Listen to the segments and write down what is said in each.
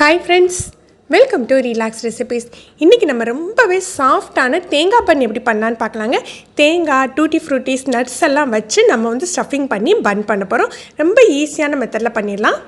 Hi friends, welcome to relax recipes. இன்றைக்கி நம்ம ரொம்பவே சாஃப்டான தேங்காய் பன் எப்படி பண்ணலான்னு பார்க்கலாங்க. தேங்காய், டூட்டி ஃப்ரூட்டிஸ், நட்ஸ் எல்லாம் வச்சு நம்ம ஸ்டஃபிங் பண்ணி பன் பண்ண போகிறோம். ரொம்ப ஈஸியான மெத்தடில் பண்ணிடலாம்.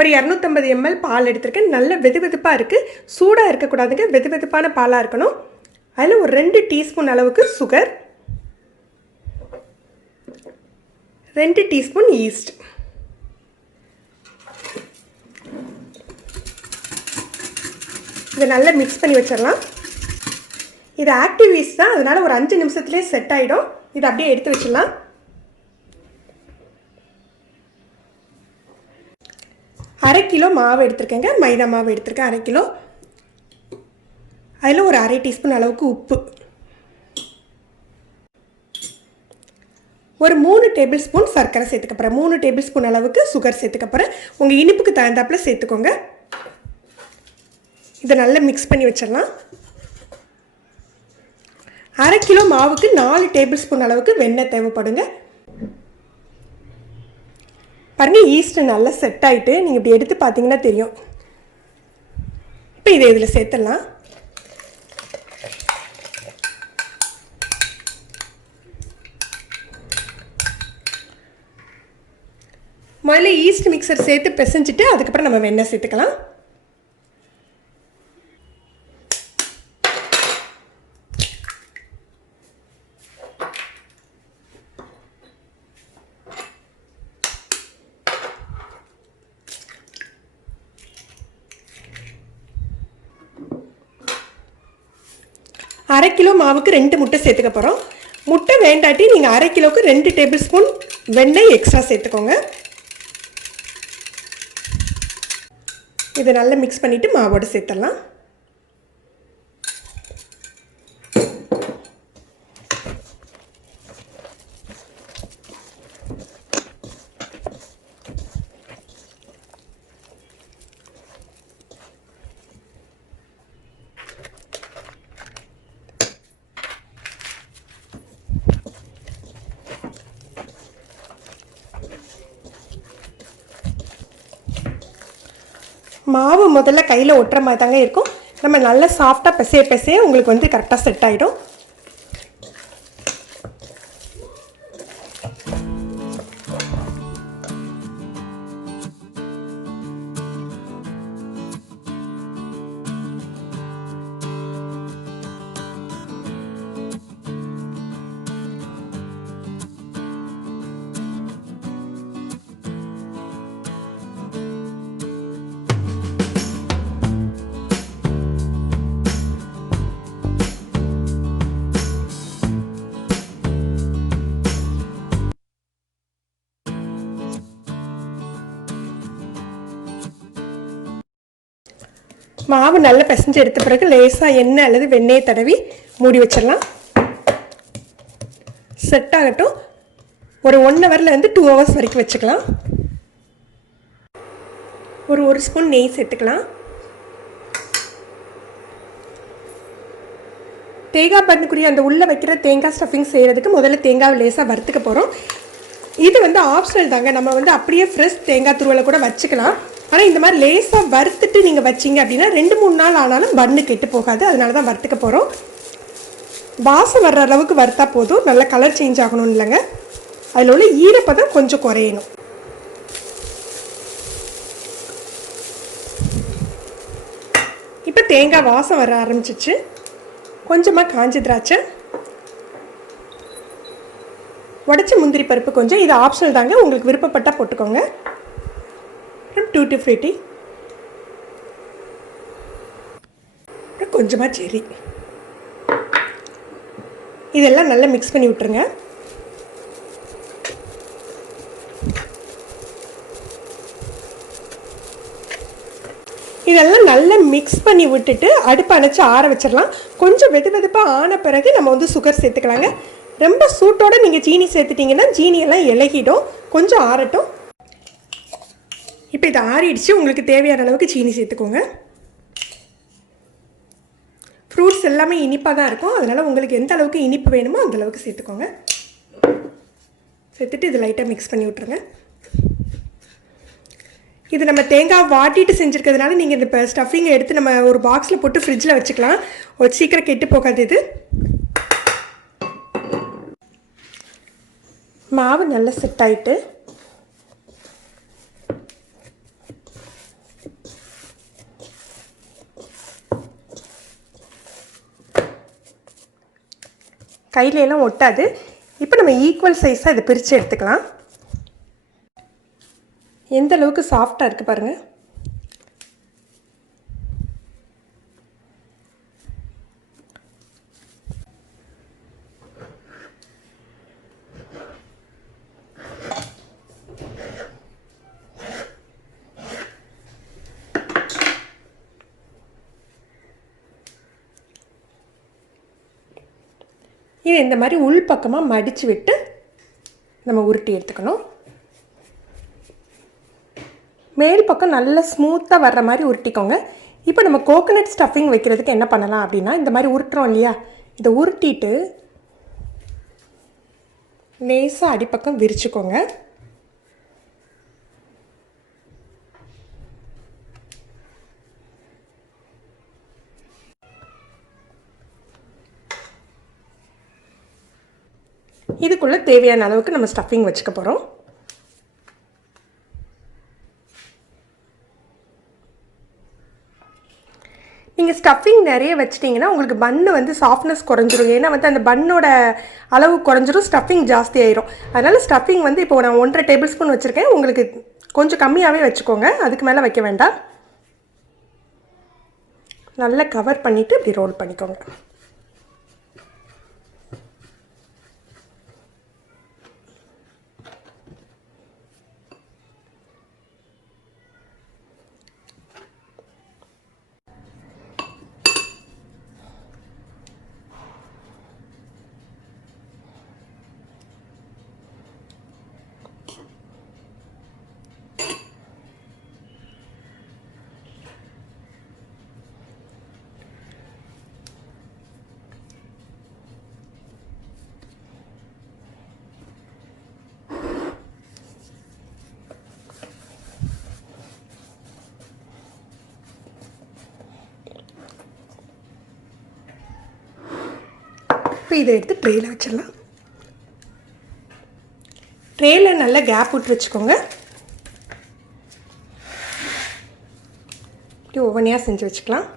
ஒரு 250 ml பால் எடுத்துருக்கேன். நல்ல வெதுவெதுப்பாக இருக்குது. சூடாக இருக்கக்கூடாதுங்க, வெதுவெதுப்பான பாலாக இருக்கணும். அதில் ஒரு 2 டீஸ்பூன் அளவுக்கு சுகர், 2 டீஸ்பூன் ஈஸ்ட், இதை நல்லா மிக்ஸ் பண்ணி வச்சிடலாம். இது ஆக்டிவ் ஈஸ்ட் தான், அதனால் ஒரு 5 நிமிஷத்துலேயே செட் ஆகிடும். இதை அப்படியே எடுத்து வச்சிடலாம். அரை கிலோ மாவு எடுத்துருக்கேங்க, மைதா மாவு எடுத்துருக்கேன் அரை கிலோ. அதில் ஒரு அரை டீஸ்பூன் அளவுக்கு உப்பு, ஒரு 3 டேபிள் ஸ்பூன் சர்க்கரை சேர்த்துக்கப்புறம், 3 டேபிள் ஸ்பூன் அளவுக்கு சுகர் சேர்த்துக்கப்புறம் உங்கள் இனிப்புக்கு தகுந்தாப்பில் சேர்த்துக்கோங்க. இதை நல்லா மிக்ஸ் பண்ணி வச்சிடலாம். அரை கிலோ மாவுக்கு 4 டேபிள் ஸ்பூன் அளவுக்கு வெண்ணெய் தேவைப்படுங்க. பாருங்கள், ஈஸ்ட்டு நல்லா செட் ஆகிட்டு நீங்கள் இப்படி எடுத்து பார்த்தீங்கன்னா தெரியும். இப்போ இதை இதில் சேர்த்துடலாம். முதல்ல ஈஸ்ட் மிக்சர் சேர்த்து பிசைஞ்சிட்டு அதுக்கப்புறம் நம்ம வெண்ணெய் சேர்த்துக்கலாம். அரை கிலோ மாவுக்கு 2 முட்டை சேர்த்துக்க போகிறோம். முட்டை வேண்டாட்டி நீங்கள் அரை கிலோவுக்கு 2 டேபிள் ஸ்பூன் வெண்ணெய் எக்ஸ்ட்ரா சேர்த்துக்கோங்க. இதை நல்லா மிக்ஸ் பண்ணிவிட்டு மாவோடு சேர்த்துடலாம். மாவு முதல்ல கையில் ஒட்டுற மாதிரி தாங்க இருக்கும். நம்ம நல்லா சாஃப்டாக பிசைய உங்களுக்கு கரெக்டாக செட் ஆகிடும். மாவு நல்லா பிசைஞ்சு எடுத்த பிறகு லேசாக எண்ணெய் அல்லது வெண்ணெயை தடவி மூடி வச்சிடலாம். செட் ஆகட்டும். ஒரு 1 ஹவர்லேருந்து 2 ஹவர்ஸ் வரைக்கும் வச்சுக்கலாம். ஒரு ஸ்பூன் நெய் சேர்த்துக்கலாம். தேங்காய் பண்ணுக்குரிய அந்த உள்ளே வைக்கிற தேங்காய் ஸ்டஃபிங் செய்கிறதுக்கு முதல்ல தேங்காய் லேசாக வறுத்துக்க போகிறோம். இது ஆப்ஷனல் தாங்க. நம்ம அப்படியே ஃப்ரெஷ் தேங்காய் துருவலை கூட வச்சுக்கலாம். ஆனால் இந்த மாதிரி லேசாக வறுத்துட்டு நீங்கள் வச்சிங்க அப்படின்னா 2-3 நாள் ஆனாலும் பன்னு கெட்டு போகாது. அதனால தான் வறுத்துக்க போகிறோம். வாசம் வர்ற அளவுக்கு வறுத்தா போதும், நல்ல கலர் சேஞ்ச் ஆகணும் இல்லைங்க. அதில் உள்ள ஈரப்பதம் கொஞ்சம் குறையணும். இப்போ தேங்காய் வாசம் வர ஆரம்பிச்சிச்சு. கொஞ்சமாக காஞ்ச திராட்சை, உடச்ச முந்திரி பருப்பு கொஞ்சம், இது ஆப்ஷனல் தாங்க, உங்களுக்கு விருப்பப்பட்டால் போட்டுக்கோங்க. டூட்டி ஃப்ரூட்டி, கொஞ்சமாக செரி, இதெல்லாம் நல்லா மிக்ஸ் பண்ணி விட்டுருங்க. இதெல்லாம் நல்லா மிக்ஸ் பண்ணி விட்டுட்டு அடுப்பு அணைச்சி ஆற வச்சிடலாம். கொஞ்சம் வெதுவெதுப்பாக ஆன பிறகு நம்ம சுகர் சேர்த்துக்கலாங்க. ரொம்ப சூட்டோடு நீங்கள் ஜீனி சேர்த்துட்டிங்கன்னா ஜீனியெல்லாம் இலகிடும். கொஞ்சம் ஆறட்டும். இப்போ இது ஆறிடுச்சு. உங்களுக்கு தேவையான அளவுக்கு சீனி சேர்த்துக்கோங்க. ஃப்ரூட்ஸ் எல்லாமே இனிப்பாக தான் இருக்கும். அதனால் உங்களுக்கு எந்த அளவுக்கு இனிப்பு வேணுமோ அந்த அளவுக்கு சேர்த்துக்கோங்க. சேர்த்துட்டு இது லைட்டாக மிக்ஸ் பண்ணி விட்ருங்க. இது நம்ம தேங்காய் வாட்டிட்டு செஞ்சுருக்கிறதுனால நீங்கள் இந்த இப்போ ஸ்டஃபிங்கை எடுத்து நம்ம ஒரு பாக்ஸில் போட்டு ஃப்ரிட்ஜில் வச்சுக்கலாம். ஒரு சீக்கிரம் கெட்டு போகாது. இது மாவு நல்லா செட் ஆகிட்டு கையிலெல்லாம் ஒட்டாது. இப்போ நம்ம ஈக்குவல் சைஸாக இதை பிரித்து எடுத்துக்கலாம். எந்த அளவுக்கு சாஃப்டாக இருக்குது பாருங்கள். இது இந்த மாதிரி உள் பக்கமாக மடித்து விட்டு நம்ம உருட்டி எடுத்துக்கணும். மேல் பக்கம் நல்லா ஸ்மூத்தாக வர்ற மாதிரி உருட்டிக்கோங்க. இப்போ நம்ம கோகோனட் ஸ்டஃபிங் வைக்கிறதுக்கு என்ன பண்ணலாம் அப்படின்னா, இந்த மாதிரி உருட்டுறோம் இல்லையா, இதை உருட்டிட்டு லேசாக அடிப்பக்கம் விரிச்சுக்கோங்க. இதுக்குள்ளே தேவையான அளவுக்கு நம்ம ஸ்டஃபிங் வச்சுக்க போகிறோம். நீங்கள் ஸ்டஃபிங் நிறைய வச்சிட்டிங்கன்னா உங்களுக்கு பன்னு வந்து சாஃப்ட்னஸ் குறைஞ்சிரும். ஏன்னா வந்து அந்த பன்னோட அளவு குறைஞ்சிரும், ஸ்டஃபிங் ஜாஸ்தி ஆயிரும். அதனால் ஸ்டஃபிங் வந்து இப்போ நான் 1.5 டேபிள் ஸ்பூன் வச்சுருக்கேன். உங்களுக்கு கொஞ்சம் கம்மியாகவே வச்சுக்கோங்க, அதுக்கு மேலே வைக்க வேண்டாம். நல்லா கவர் பண்ணிவிட்டு இப்படி ரோல் பண்ணிக்கோங்க. இப்போ இதை எடுத்து ட்ரேயில் வச்சிடலாம். ட்ரேயில் நல்லா கேப் விட்டு வச்சுக்கோங்க. இப்படி ஒவ்வொன்றையாக செஞ்சு வச்சுக்கலாம்.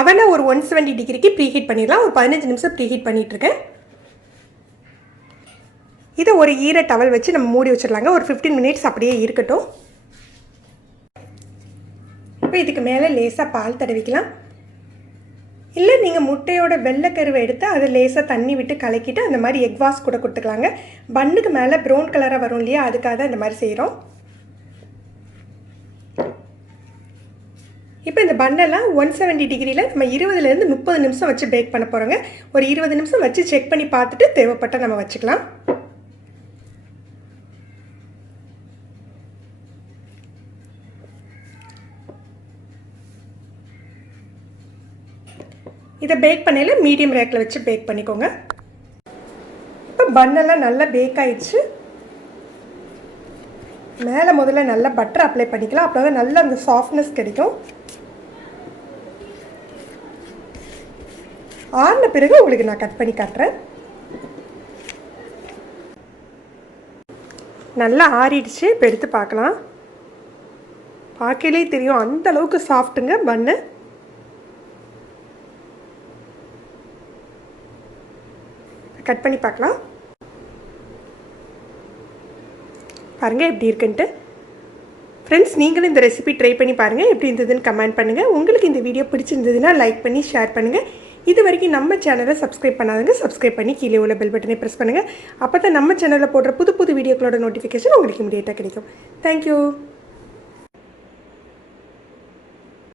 அவனை ஒரு 170 டிகிரிக்கு ப்ரீஹீட் பண்ணிடலாம். ஒரு 15 நிமிஷம் ப்ரீஹீட் பண்ணிகிட்ருக்கேன். இதை ஒரு ஈர டவல் வச்சு நம்ம மூடி வச்சிடலாங்க. ஒரு 15 மினிட்ஸ் அப்படியே இருக்கட்டும். இப்போ இதுக்கு மேலே லேசாக பால் தடவிக்கலாம். இல்லை நீங்கள் முட்டையோட வெள்ளைக்கருவை எடுத்து அதை லேசாக தண்ணி விட்டு கலக்கிட்டு அந்த மாதிரி எக் வாஷ் கூட கொடுத்துக்கலாங்க. பன்னுக்கு மேலே ப்ரௌன் கலராக வரும் இல்லையா, அதுக்காக தான் இந்த மாதிரி செய்கிறோம். இப்போ இந்த பன்னெல்லாம் 170 டிகிரியில் நம்ம 20லேருந்து 30 நிமிஷம் வச்சு பேக் பண்ண போகிறோங்க. ஒரு 20 நிமிஷம் வச்சு செக் பண்ணி பார்த்துட்டு தேவைப்பட்டால் நம்ம வச்சுக்கலாம். இதை பேக் பண்ணையில் மீடியம் ரேக்கில் வச்சு பேக் பண்ணிக்கோங்க. இப்போ பன்னெல்லாம் நல்லா பேக் ஆயிடுச்சு. மேலே முதல்ல நல்லா பட்டர் அப்ளை பண்ணிக்கலாம். அப்போ தான் நல்லா அந்த சாஃப்ட்னஸ் கிடைக்கும். ஆறின பிறகு உங்களுக்கு நான் கட் பண்ணி காட்டுறேன். நல்லா ஆறிடுச்சு. இப்போ எடுத்து பார்க்கலாம். பார்க்கலே தெரியும் அந்த அளவுக்கு சாஃப்ட்டுங்க பன்னு. கட் பண்ணி பார்க்கலாம். பாருங்கள் எப்படி இருக்குன்ட்டு. ஃப்ரெண்ட்ஸ், நீங்களும் இந்த ரெசிபி ட்ரை பண்ணி பாருங்கள். எப்படி இருந்ததுன்னு கமெண்ட் பண்ணுங்கள். உங்களுக்கு இந்த வீடியோ பிடிச்சிருந்ததுன்னா லைக் பண்ணி ஷேர் பண்ணுங்கள். இது வரைக்கும் நம்ம சேனலை சப்ஸ்கிரைப் பண்ணாதவங்க சப்ஸ்கிரைப் பண்ணி கீழே உள்ள பெல் பட்டனை ப்ரெஸ் பண்ணுங்கள். அப்போ தான் நம்ம சேனலில் போடுற புது புது வீடியோக்களோட நோட்டிஃபிகேஷன் உங்களுக்கு இமீடியட்டாக கிடைக்கும். தேங்க்யூ.